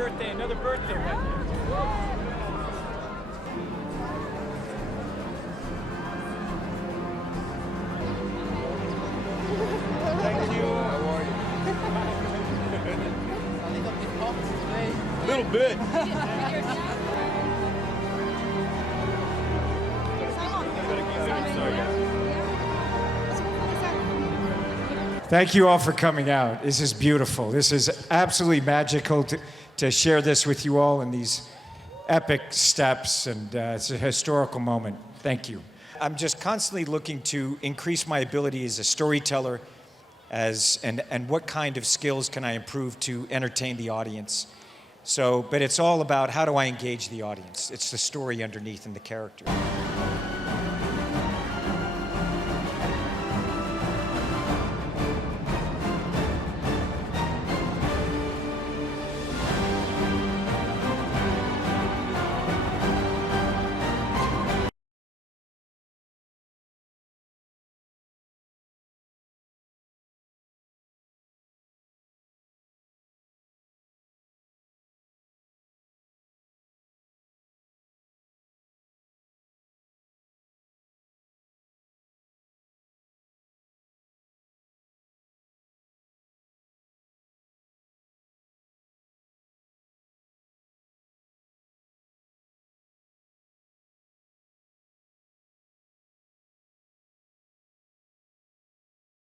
Another birthday right there. Thank you. How are you? A little bit. Thank you all for coming out. This is beautiful. This is absolutely magical to share this with you all in these epic steps, and it's a historical moment. Thank you. I'm just constantly looking to increase my ability as a storyteller, and what kind of skills can I improve to entertain the audience. But it's all about how do I engage the audience. It's the story underneath and the character.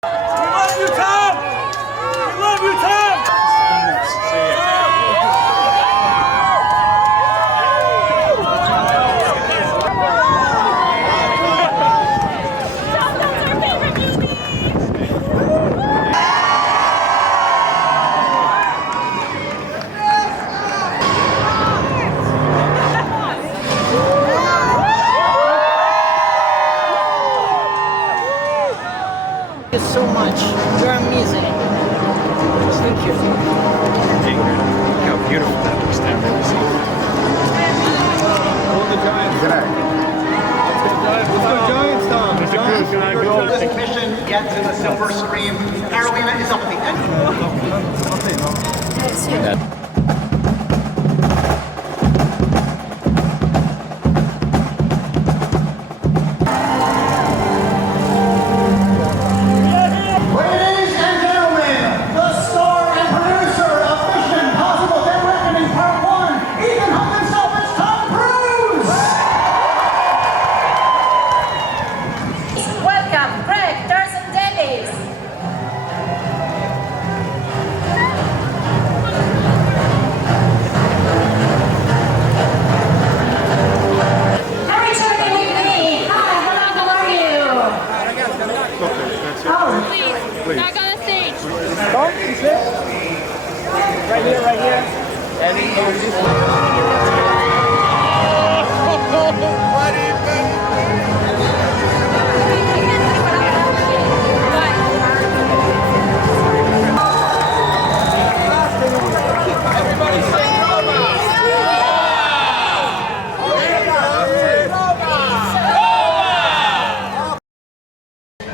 Thank you so much. You're amazing. Thank you. Look how beautiful that looks down there. Hold the Giants. Let's go Giants, Tom. This mission gets to the silver screen. Carolina is up at the end.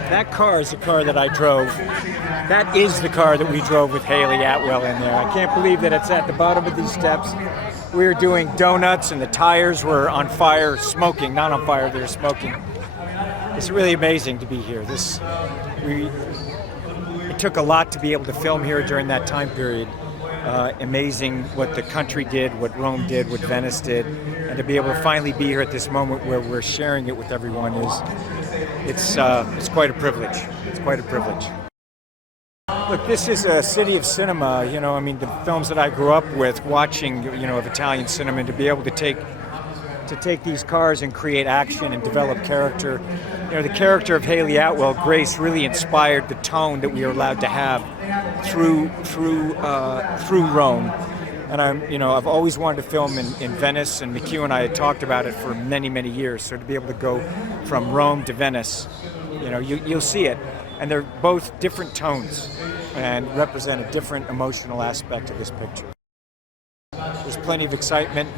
That car is the car that I drove. That is the car that we drove with Hayley Atwell in there. I can't believe that it's at the bottom of these steps. We were doing donuts and the tires were on fire, smoking, not on fire, they were smoking. It's really amazing to be here. It took a lot to be able to film here during that time period. Amazing what the country did, what Rome did, what Venice did, and to be able to finally be here at this moment where we're sharing it with everyone it's quite a privilege. It's quite a privilege. Look, this is a city of cinema. You know, I mean, the films that I grew up with, watching, you know, of Italian cinema, and to be able to take these cars and create action and develop character. You know, the character of Hayley Atwell, Grace, really inspired the tone that we are allowed to have through Rome. And I've always wanted to film in Venice, and McHugh and I had talked about it for many, many years. So to be able to go from Rome to Venice, you know, you'll see it. And they're both different tones and represent a different emotional aspect of this picture. There's plenty of excitement.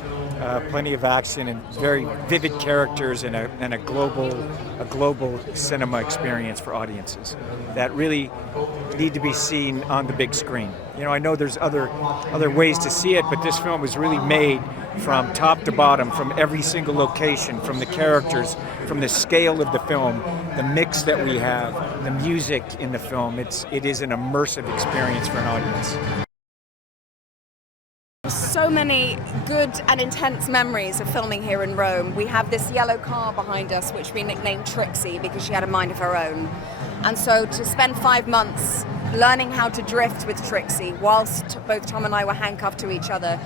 plenty of action and very vivid characters and a global cinema experience for audiences that really need to be seen on the big screen. You know, I know there's other ways to see it, but this film was really made from top to bottom, from every single location, from the characters, from the scale of the film, the mix that we have, the music in the film. It is an immersive experience for an audience. So many good and intense memories of filming here in Rome. We have this yellow car behind us, which we nicknamed Trixie because she had a mind of her own. And so to spend 5 months learning how to drift with Trixie whilst both Tom and I were handcuffed to each other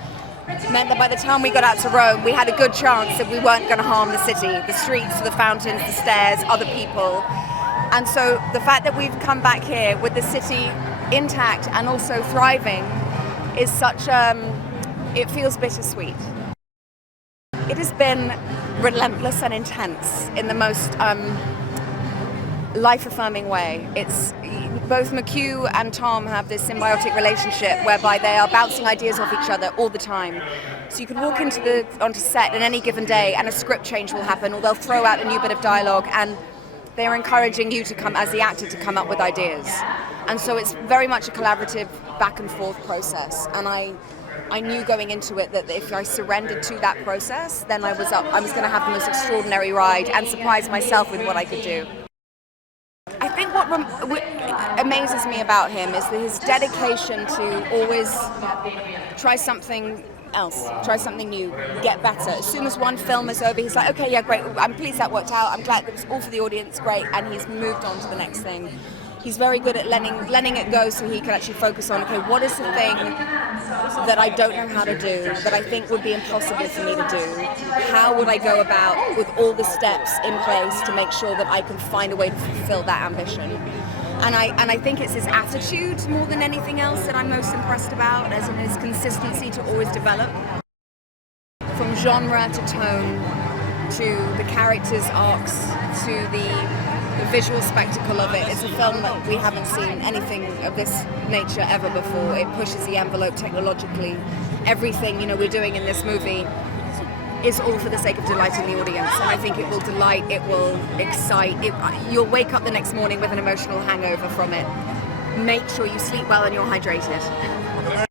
meant that by the time we got out to Rome, we had a good chance that we weren't going to harm the city, the streets, the fountains, the stairs, other people. And so the fact that we've come back here with the city intact and also thriving is such it feels bittersweet. It has been relentless and intense in the most life-affirming way. It's both McHugh and Tom have this symbiotic relationship whereby they are bouncing ideas off each other all the time. So you can walk onto set on any given day and a script change will happen, or they'll throw out a new bit of dialogue, and they're encouraging you to come, as the actor, to come up with ideas. And so it's very much a collaborative back and forth process. And I knew going into it that if I surrendered to that process, then I was going to have the most extraordinary ride and surprise myself with what I could do. I think what amazes me about him is his dedication to always try something else, try something new, get better. As soon as one film is over, he's like, okay, yeah, great, I'm pleased that worked out, I'm glad it was all for the audience, great, and he's moved on to the next thing. He's very good at letting it go so he can actually focus on, okay, what is the thing that I don't know how to do, that I think would be impossible for me to do? How would I go about with all the steps in place to make sure that I can find a way to fulfill that ambition? And I think it's his attitude more than anything else that I'm most impressed about, as in his consistency to always develop. From genre to tone, to the characters' arcs, to the visual spectacle of it. It's a film that we haven't seen anything of this nature ever before. It pushes the envelope technologically. Everything, you know, we're doing in this movie is all for the sake of delighting the audience, and I think it will delight, it will excite. You'll wake up the next morning with an emotional hangover from it. Make sure you sleep well and you're hydrated.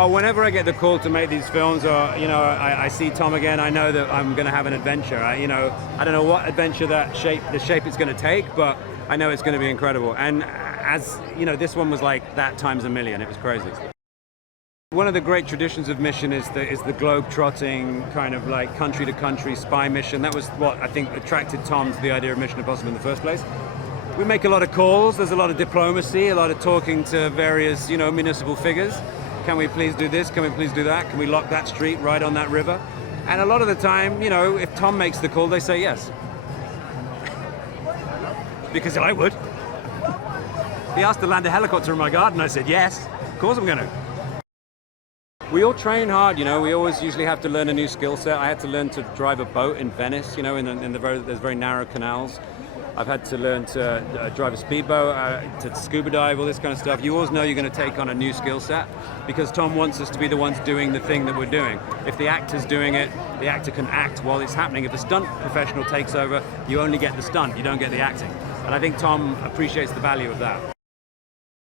Oh, whenever I get the call to make these films, or you know, I see Tom again, I know that I'm going to have an adventure. I don't know what adventure the shape it's going to take, but I know it's going to be incredible. And as you know, this one was like that times a million. It was crazy. One of the great traditions of mission is the globe-trotting kind of like country-to-country spy mission. That was what I think attracted Tom to the idea of Mission Impossible in the first place. We make a lot of calls. There's a lot of diplomacy, a lot of talking to various, municipal figures. Can we please do this? Can we please do that? Can we lock that street right on that river? And a lot of the time, if Tom makes the call, they say yes. Because I would. He asked to land a helicopter in my garden. I said, yes, of course I'm going to. We all train hard, we always usually have to learn a new skill set. I had to learn to drive a boat in Venice, there's very narrow canals. I've had to learn to drive a speedboat, to scuba dive, all this kind of stuff. You always know you're going to take on a new skill set because Tom wants us to be the ones doing the thing that we're doing. If the actor's doing it, the actor can act while it's happening. If a stunt professional takes over, you only get the stunt, you don't get the acting. And I think Tom appreciates the value of that.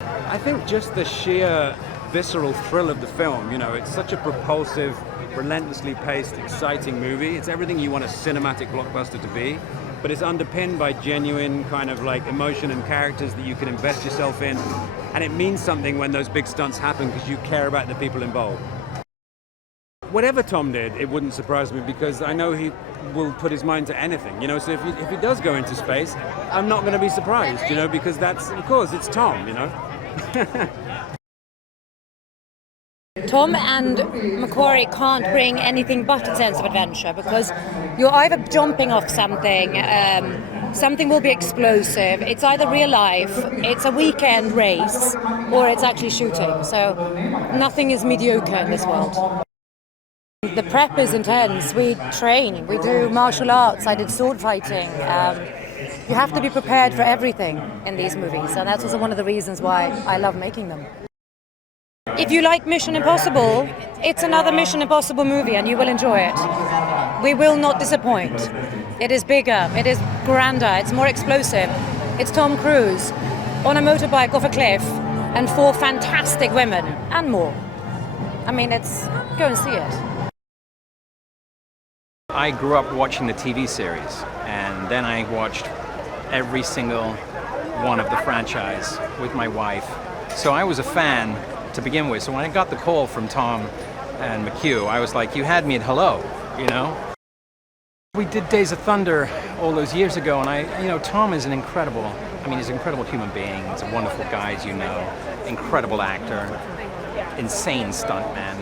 I think just the sheer visceral thrill of the film, it's such a propulsive, relentlessly paced, exciting movie. It's everything you want a cinematic blockbuster to be. But it's underpinned by genuine kind of like emotion and characters that you can invest yourself in. And it means something when those big stunts happen because you care about the people involved. Whatever Tom did, it wouldn't surprise me because I know he will put his mind to anything. So if he does go into space, I'm not going to be surprised, because that's, of course, it's Tom, Tom and McQuarrie can't bring anything but a sense of adventure because you're either jumping off something, something will be explosive, it's either real life, it's a weekend race, or it's actually shooting. So nothing is mediocre in this world. The prep is intense, we train, we do martial arts, I did sword fighting. You have to be prepared for everything in these movies, and that's also one of the reasons why I love making them. if you like Mission Impossible, it's another Mission Impossible movie and you will enjoy it. We will not disappoint. It is bigger, it is grander, it's more explosive. It's Tom Cruise on a motorbike off a cliff and 4 fantastic women and more. I mean, go and see it. I grew up watching the TV series, and then I watched every single one of the franchise with my wife. So I was a fan to begin with. So when I got the call from Tom and McHugh, I was like, you had me at hello, you know? We did Days of Thunder all those years ago, and Tom is he's an incredible human being. He's a wonderful guy, as you know, incredible actor, insane stuntman.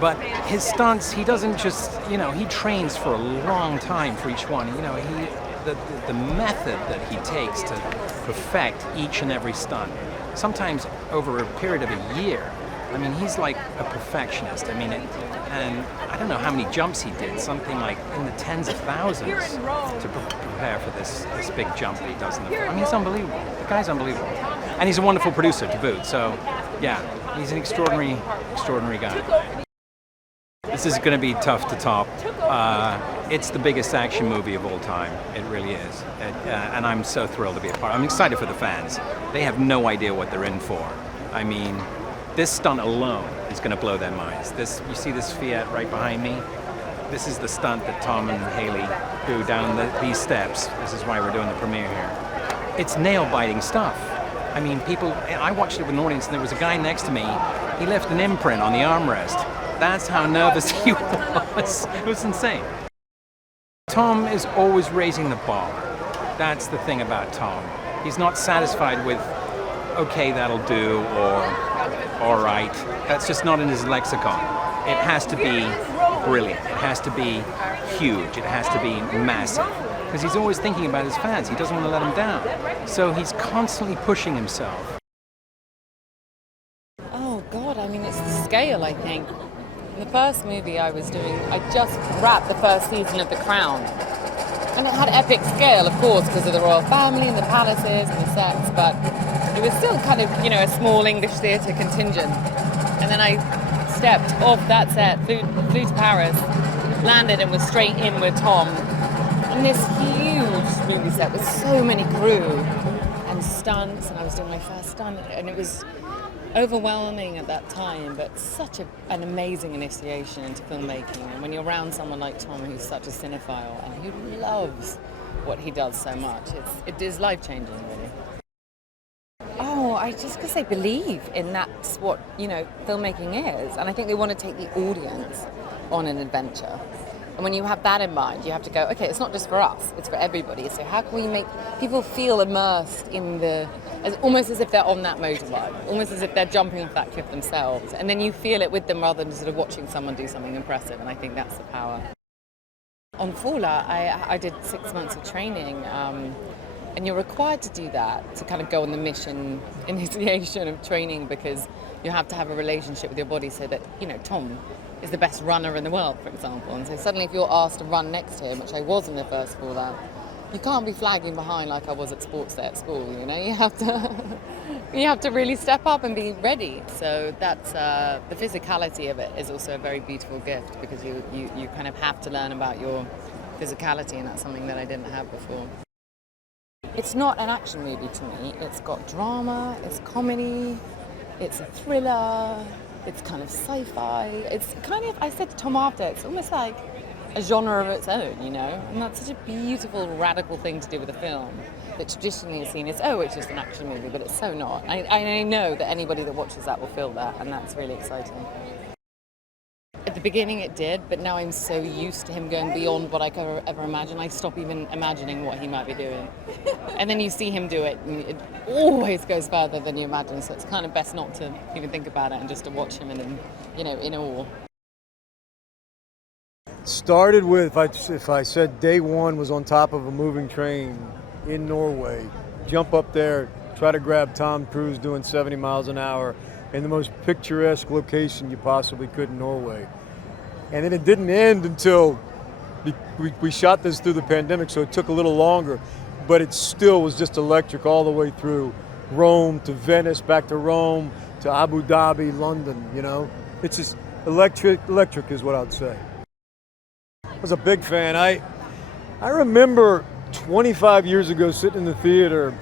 But his stunts, he doesn't just, he trains for a long time for each one. The method that he takes to perfect each and every stunt, sometimes over a period of a year. I mean, he's like a perfectionist. I mean, and I don't know how many jumps he did, something like in the tens of thousands to prepare for this big jump that he does in the film. I mean, it's unbelievable. The guy's unbelievable. And he's a wonderful producer to boot, so yeah, he's an extraordinary guy. This is going to be tough to top. It's the biggest action movie of all time. It really is. And I'm so thrilled to be a part. I'm excited for the fans. They have no idea what they're in for. I mean, this stunt alone is going to blow their minds. You see this Fiat right behind me? This is the stunt that Tom and Hayley do down these steps. This is why we're doing the premiere here. It's nail-biting stuff. I mean, I watched it with an audience, and there was a guy next to me. He left an imprint on the armrest. That's how nervous he was. It was insane. Tom is always raising the bar. That's the thing about Tom. He's not satisfied with, okay, that'll do, or all right. That's just not in his lexicon. It has to be brilliant. It has to be huge. It has to be massive. Because he's always thinking about his fans. He doesn't want to let them down. So he's constantly pushing himself. Oh, God, I mean, it's the scale, I think. The first movie I was doing, I just wrapped the first season of The Crown. And it had epic scale, of course, because of the royal family and the palaces and the sets, but it was still kind of, a small English theatre contingent. And then I stepped off that set, flew to Paris, landed and was straight in with Tom. And this huge movie set with so many crew and stunts, and I was doing my first stunt, and it was overwhelming at that time, but such an amazing initiation into filmmaking. And when you're around someone like Tom, who's such a cinephile and who loves what he does so much, it is life-changing, really. Oh, because they believe in that's what, filmmaking is. And I think they want to take the audience on an adventure. And when you have that in mind, you have to go, okay, it's not just for us, it's for everybody. So how can we make people feel immersed in almost as if they're on that motorbike, almost as if they're jumping off that cliff themselves. And then you feel it with them rather than sort of watching someone do something impressive. And I think that's the power. On Fawler, I did 6 months of training. And you're required to do that, to kind of go on the mission initiation of training, because you have to have a relationship with your body so that, Tom is the best runner in the world, for example. And so suddenly if you're asked to run next to him, which I was in the first Fawler, you can't be flagging behind like I was at sports day at school, You have to really step up and be ready. So that's the physicality of it is also a very beautiful gift, because you kind of have to learn about your physicality, and that's something that I didn't have before. It's not an action movie to me. It's got drama, it's comedy, it's a thriller, it's kind of sci-fi. It's kind of, I said to Tom after, it's almost like a genre of its own, And that's such a beautiful, radical thing to do with a film that traditionally is seen as, it's just an action movie, but it's so not. I know that anybody that watches that will feel that, and that's really exciting. At the beginning it did, but now I'm so used to him going beyond what I could ever imagine, I stop even imagining what he might be doing. And then you see him do it, and it always goes further than you imagine, so it's kind of best not to even think about it and just to watch him in awe. Started with, if I said day one was on top of a moving train in Norway, jump up there, try to grab Tom Cruise doing 70 miles an hour in the most picturesque location you possibly could in Norway. And then it didn't end until we shot this through the pandemic, so it took a little longer, but it still was just electric all the way through. Rome to Venice, back to Rome, to Abu Dhabi, London, you know? It's just electric is what I'd say. I was a big fan. I remember 25 years ago sitting in the theater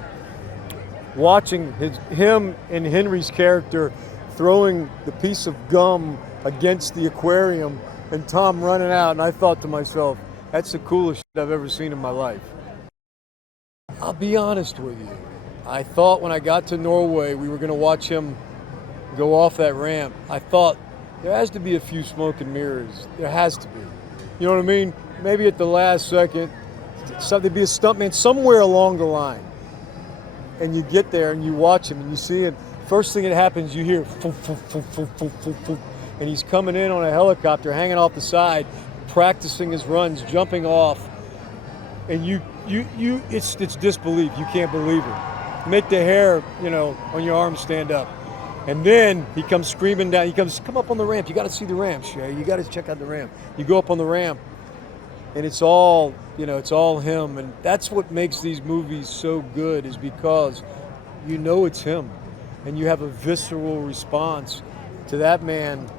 watching him and Henry's character throwing the piece of gum against the aquarium and Tom running out, and I thought to myself, that's the coolest shit I've ever seen in my life. I'll be honest with you. I thought when I got to Norway, we were going to watch him go off that ramp. I thought there has to be a few smoke and mirrors. There has to be. You know what I mean? Maybe at the last second, there'd be a stuntman somewhere along the line. And you get there and you watch him and you see him. First thing that happens, you hear, foo, foo, foo, foo, foo, foo, foo, and he's coming in on a helicopter, hanging off the side, practicing his runs, jumping off. And it's disbelief. You can't believe it. Make the hair, on your arm stand up. And then he comes screaming down. He comes, come up on the ramp. You got to see the ramp, Shea. You got to check out the ramp. You go up on the ramp, and it's all, it's all him. And that's what makes these movies so good, is because it's him. And you have a visceral response to that man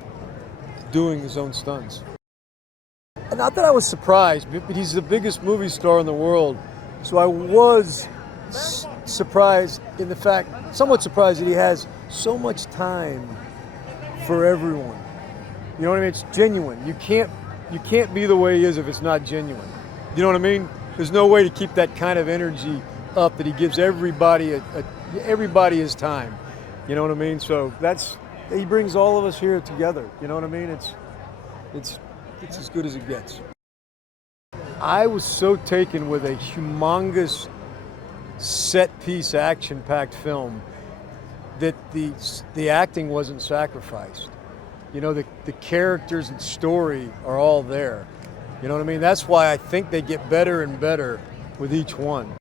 doing his own stunts. And not that I was surprised, but he's the biggest movie star in the world. So I was surprised somewhat surprised that he has so much time for everyone. You know what I mean? It's genuine. You can't be the way he is if it's not genuine. You know what I mean? There's no way to keep that kind of energy up that he gives everybody everybody his time. You know what I mean? So he brings all of us here together. You know what I mean? It's as good as it gets. I was so taken with a humongous set-piece, action-packed film that the acting wasn't sacrificed. The characters and story are all there. You know what I mean? That's why I think they get better and better with each one.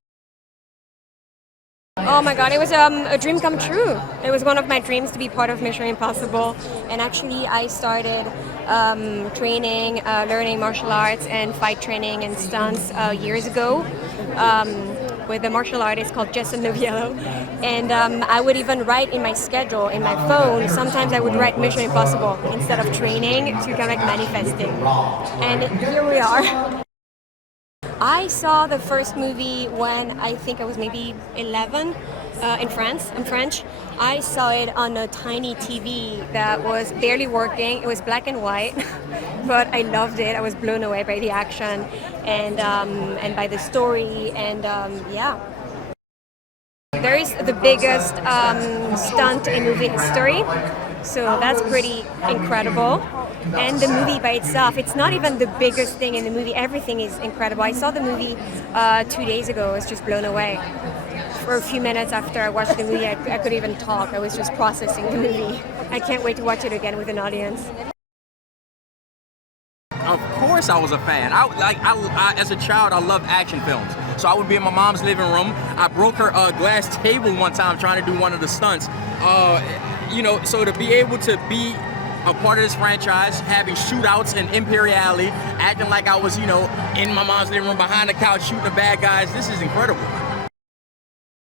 Oh my God, it was a dream come true. It was one of my dreams to be part of Mission Impossible. And actually I started training, learning martial arts and fight training and stunts years ago with a martial artist called Jason Noviello. And I would even write in my schedule, in my phone, sometimes I would write Mission Impossible instead of training to kind of like manifesting. And here we are. I saw the first movie when I think I was maybe 11 in French. I saw it on a tiny TV that was barely working. It was black and white, but I loved it. I was blown away by the action and by the story, and yeah. There is the biggest stunt in movie history, so that's pretty incredible. And the movie by itself, it's not even the biggest thing in the movie. Everything is incredible. I saw the movie 2 days ago. I was just blown away. For a few minutes after I watched the movie, I couldn't even talk. I was just processing the movie. I can't wait to watch it again with an audience. Of course I was a fan. I as a child, I loved action films. So I would be in my mom's living room. I broke her glass table one time trying to do one of the stunts. So to be able to be a part of this franchise, having shootouts in Imperial Alley, acting like I was, in my mom's living room behind the couch shooting the bad guys, this is incredible.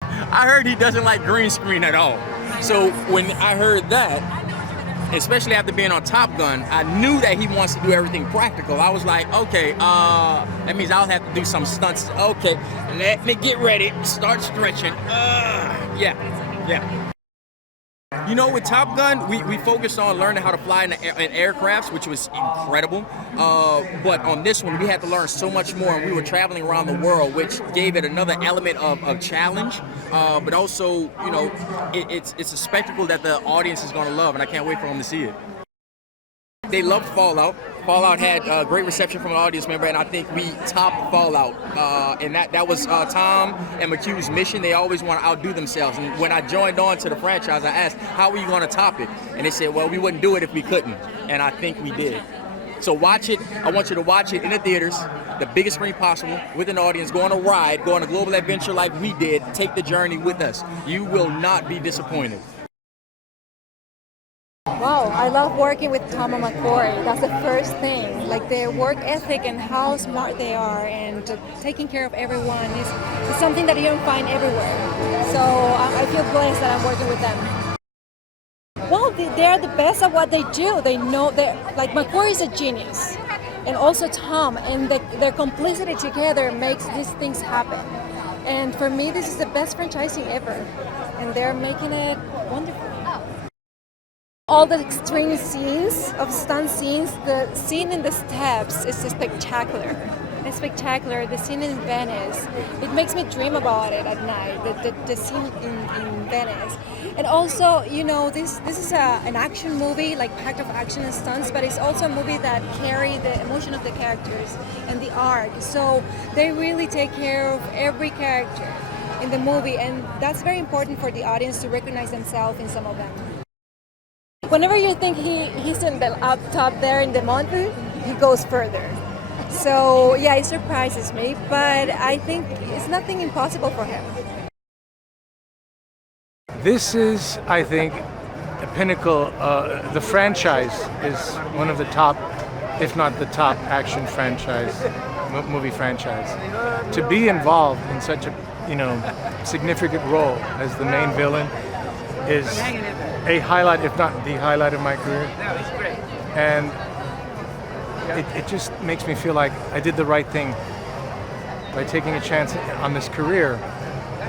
I heard he doesn't like green screen at all. So when I heard that, especially after being on Top Gun, I knew that he wants to do everything practical. I was like, okay, that means I'll have to do some stunts. Okay, let me get ready, start stretching. Yeah. With Top Gun, we focused on learning how to fly in aircrafts, which was incredible. But on this one, we had to learn so much more, and we were traveling around the world, which gave it another element of challenge. But also, it's a spectacle that the audience is going to love, and I can't wait for them to see it. They loved Fallout. Fallout had great reception from an audience member, and I think we topped Fallout. And that was Tom and McHugh's mission. They always want to outdo themselves. And when I joined on to the franchise, I asked, how are you going to top it? And they said, well, we wouldn't do it if we couldn't. And I think we did. So watch it. I want you to watch it in the theaters, the biggest screen possible, with an audience, go on a ride, go on a global adventure like we did. Take the journey with us. You will not be disappointed. Wow, I love working with Tom and McQuarrie. That's the first thing. Like their work ethic and how smart they are, and taking care of everyone is something that you don't find everywhere. So I feel blessed that I'm working with them. Well, they're the best at what they do. They know they're like McQuarrie is a genius, and also Tom, and their complicity together makes these things happen. And for me, this is the best franchising ever, and they're making it wonderful. All the extreme scenes of stunt scenes, the scene in the steps is spectacular. It's spectacular. The scene in Venice, it makes me dream about it at night. The scene in Venice, and also, you know, this is an action movie, like packed of action and stunts, but it's also a movie that carry the emotion of the characters and the arc. So they really take care of every character in the movie, and that's very important for the audience to recognize themselves in some of them. Whenever you think he's in the up top there in the mountain, he goes further. So yeah, it surprises me, but I think it's nothing impossible for him. This is, I think, a pinnacle. The franchise is one of the top, if not the top, action franchise, movie franchise. To be involved in such a, significant role as the main villain is a highlight, if not the highlight of my career. No, he's great. And it just makes me feel like I did the right thing by taking a chance on this career.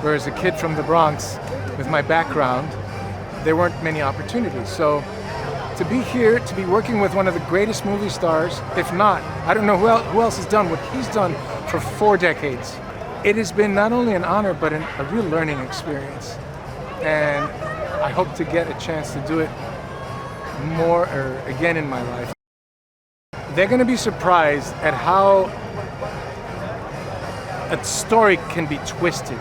Whereas a kid from the Bronx, with my background, there weren't many opportunities. So to be here, to be working with one of the greatest movie stars, if not, I don't know who else has done what he's done for 4 decades. It has been not only an honor, but a real learning experience. And I hope to get a chance to do it more or again in my life. They're going to be surprised at how a story can be twisted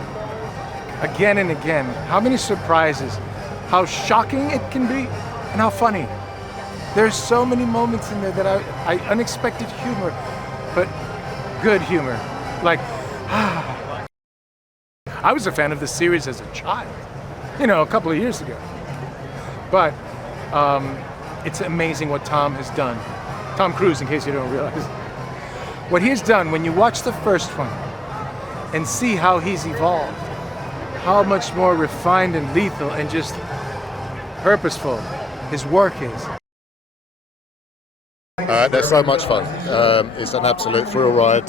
again and again. How many surprises, how shocking it can be, and how funny. There's so many moments in there that I unexpected humor, but good humor. Like, I was a fan of the series as a child, a couple of years ago. But it's amazing what Tom has done. Tom Cruise, in case you don't realize. What he's done, when you watch the first one and see how he's evolved, how much more refined and lethal and just purposeful his work is. They're so much fun. It's an absolute thrill ride.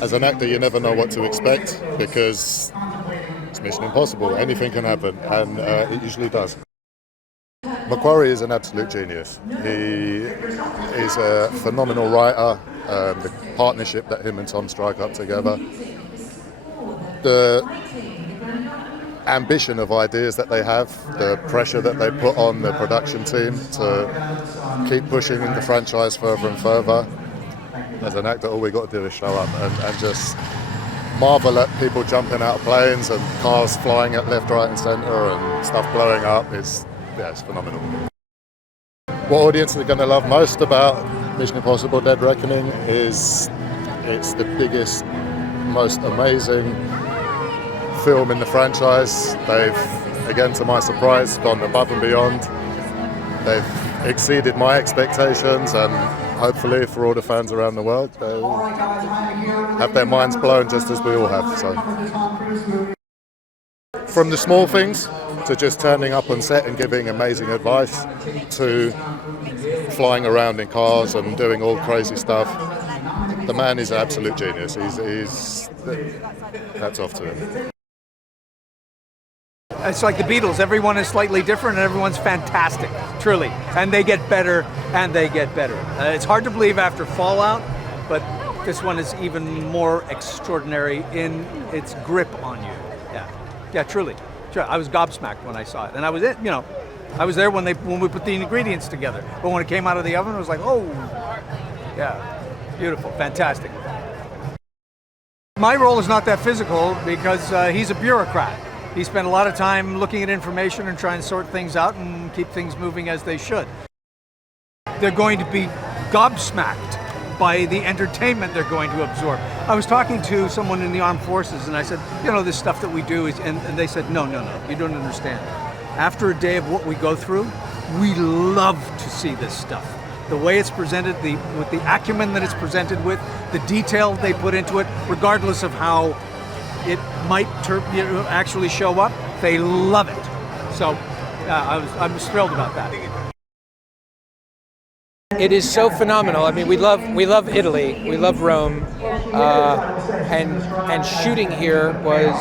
As an actor, you never know what to expect because it's Mission Impossible. Anything can happen, and it usually does. McQuarrie is an absolute genius. He is a phenomenal writer. The partnership that him and Tom strike up together, the ambition of ideas that they have, the pressure that they put on the production team to keep pushing the franchise further and further. As an actor, all we got to do is show up and just marvel at people jumping out of planes and cars flying at left, right and centre and stuff blowing up. It's phenomenal. What audience are going to love most about Mission Impossible Dead Reckoning is it's the biggest, most amazing film in the franchise. They've, again to my surprise, gone above and beyond. They've exceeded my expectations, and hopefully for all the fans around the world, they'll have their minds blown just as we all have. So, from the small things to just turning up on set and giving amazing advice, to flying around in cars and doing all crazy stuff, the man is an absolute genius. He's hats off to him. It's like the Beatles. Everyone is slightly different and everyone's fantastic, truly. And they get better and they get better. It's hard to believe after Fallout, but this one is even more extraordinary in its grip on you. Yeah, truly. Sure, I was gobsmacked when I saw it. And I was I was there when we put the ingredients together. But when it came out of the oven, it was like, oh, yeah, beautiful, fantastic. My role is not that physical because he's a bureaucrat. He spent a lot of time looking at information and trying to sort things out and keep things moving as they should. They're going to be gobsmacked by the entertainment they're going to absorb. I was talking to someone in the armed forces and I said, this stuff that we do is, and they said, no, you don't understand. After a day of what we go through, we love to see this stuff. The way it's presented, with the acumen that it's presented with, the detail they put into it, regardless of how it might actually show up, they love it. So I was thrilled about that. It is so phenomenal. I mean, we love Italy, we love Rome, and shooting here was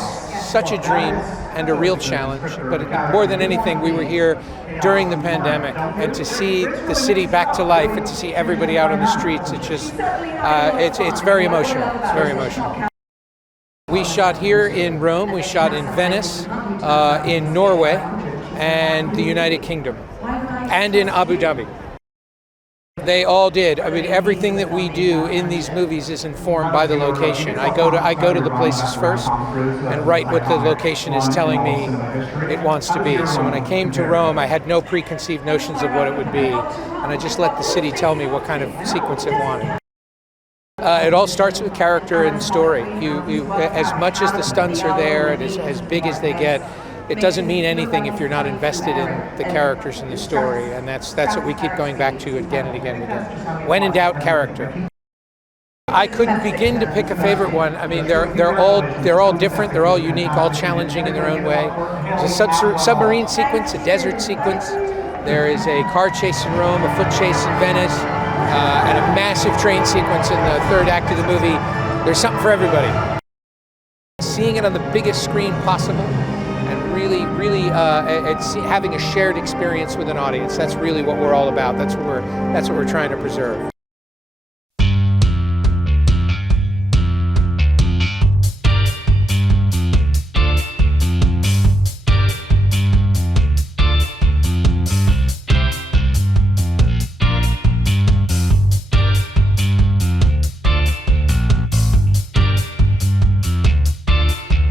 such a dream and a real challenge. But more than anything, we were here during the pandemic, and to see the city back to life and to see everybody out on the streets, it's just it's very emotional. It's very emotional. We shot here in Rome, we shot in Venice, in Norway, and the United Kingdom, and in Abu Dhabi. They all did. I mean, everything that we do in these movies is informed by the location. I go to the places first and write what the location is telling me it wants to be. So when I came to Rome, I had no preconceived notions of what it would be, and I just let the city tell me what kind of sequence it wanted. It all starts with character and story. You as much as the stunts are there and as big as they get, it doesn't mean anything if you're not invested in the characters and the story, and that's what we keep going back to again and again and again. When in doubt, character. I couldn't begin to pick a favorite one. I mean, they're all different, they're all unique, all challenging in their own way. There's a submarine sequence, a desert sequence. There is a car chase in Rome, a foot chase in Venice, and a massive train sequence in the third act of the movie. There's something for everybody. Seeing it on the biggest screen possible, and really it's having a shared experience with an audience. That's really what we're all about. That's what we're trying to preserve.